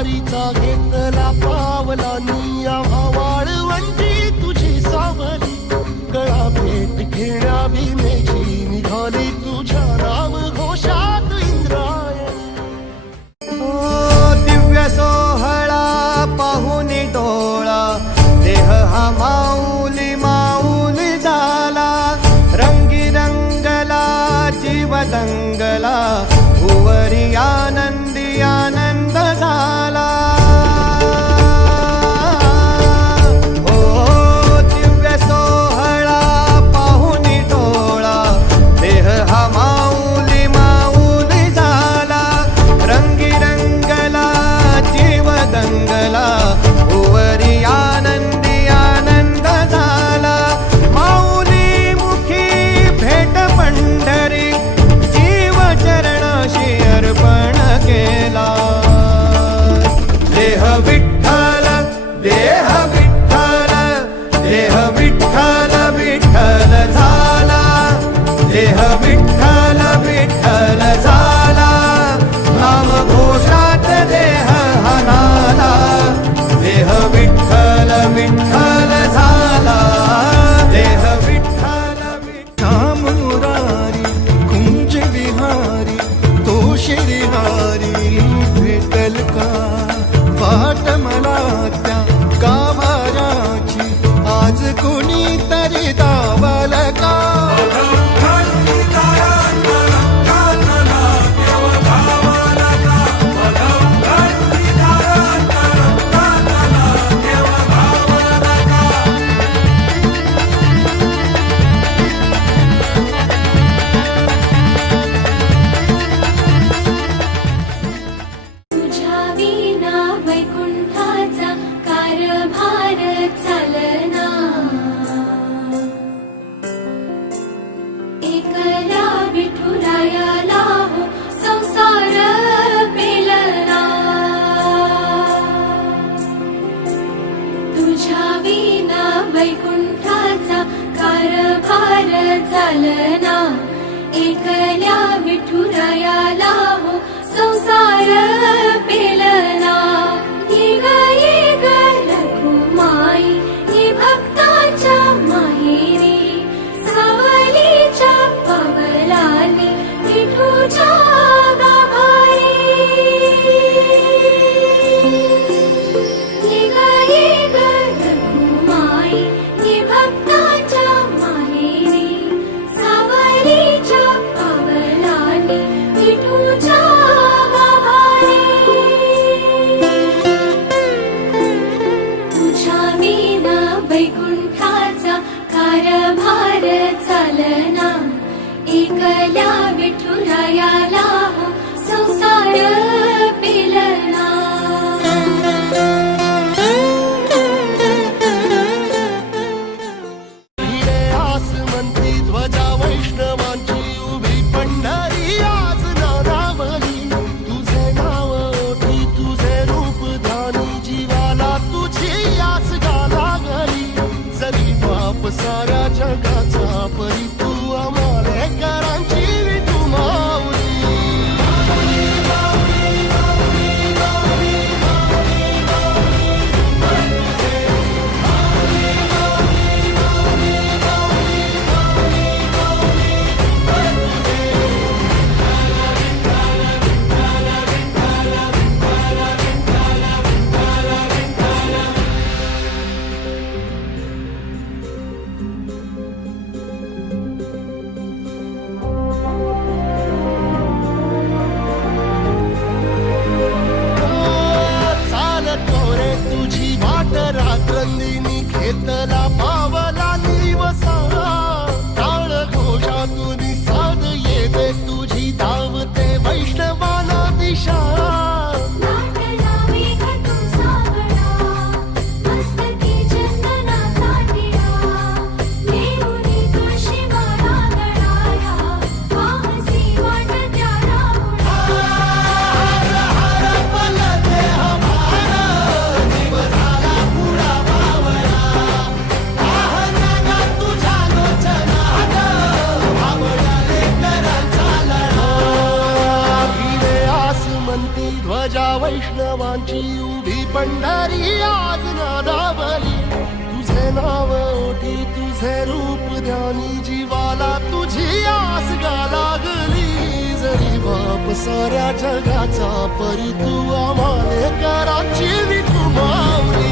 वारीचा घेतला पावलांनी आम्हा वाळवंटी तुझी सावली गळा भेट घेण्या भीमेची निघाली तुझ्या नाम घोषात इंद्रायणी दिव्य सोहळा पाहून डोळा देह हा माऊली माऊली झाला रंगी रंगला जीव दंगला भुवरी आनंदी आनंद झाला हो दिव्य सोहळा पाहून डोळा देह हा माऊली माऊली झाला रंगी रंगला जीव दंगला भुवरी आनंदी आनंद झाला माऊली मुखी भेट पंढरी जीव चरणाशी अर्पण केला देह विठ्ठल देह विठ्ठल देह विठ्ठल विठ्ठल झाला देह विठ्ठल विठ्ठल झाला नाम घोषात देह हनाला देह विठ्ठल विठ्ठल झाला देह विठ्ठल श्याम मुरारी कुंज विहारी तो श्रीहारी भेटल का वाट मला त्या गाभाराची आज कोणी तरी दावाल का तुझ्या विना वैकुंठाचा कारभार चालना एकला विठुरायाला हो संसार पेलना तुझ्या विना वैकुंठाचा कारभार चालना एकल्या विठुरायाला हो संसार पेलना ये ग रघुमाई ये भक्ताच्या माहेरी सावलीच्या पवलाने विठूच्या गाभारी ये ग रघुमाई ये भक्ताच्या माहेरी सावलीच्या पवलाने विठूच्या तुझ्या विना वैकुंठाचा कारभार चालना एकल्या विठुरायाला हो संसार पेलना हिरे आसमंती ध्वजा वैष्णवांची उभी पंढरी आज नारावली तुझे नाव ओठी तुझे रूप ध्यानी जीवाला तुझी आस लागली जरी बाप साऱ्या जगाचा परी तू आमालेकरांची विठू माऊली घेतला पावला निवसा टाळ घोषातून साध येते तुझी धावते वैष्णवाला दिशा तुझ्या विठुरायांची उभी पंढरी आज नादावली. तुझे नाव ओठी तुझे रूप ध्यानी जीवाला तुझी आस गा लागली. जरी बाप साऱ्या जगाचा परी तू आम्हाले कराची विठू माऊली.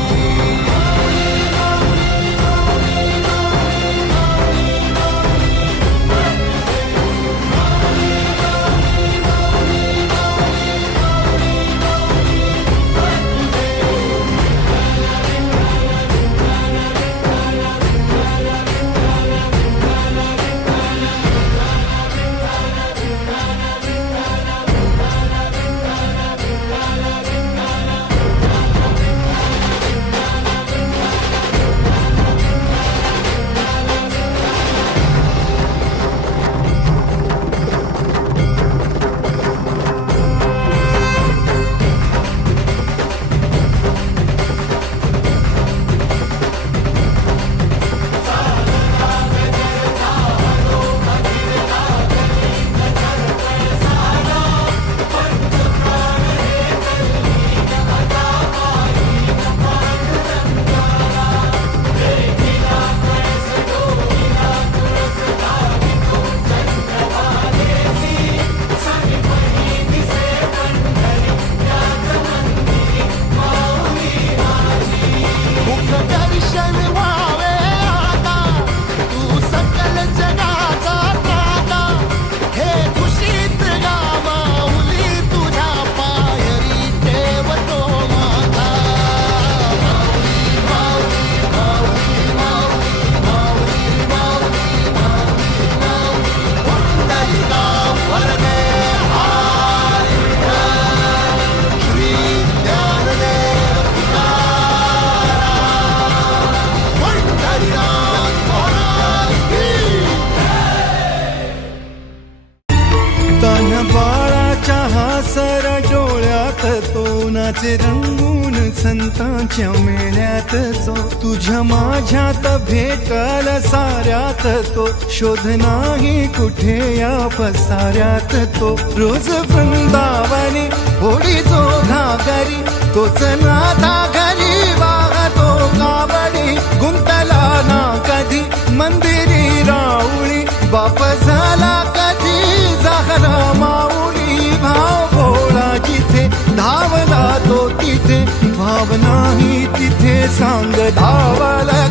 नाचे रंगून संतांच्या मेळ्यात जो तुझ्या माझ्यात भेटल साऱ्यात तो शोध नाही कुठे या पसाऱ्यात तो रोज वृंदावनी होडी जो घागरी तोच नाथा घरी वाहतो कावडी गुंतला ना कधी मंदिरी राऊळी बाप झाला कधी जाहरा माऊली भाव भोळा जिथे धावला तो तिथे भाव नाही तिथे सांग धावला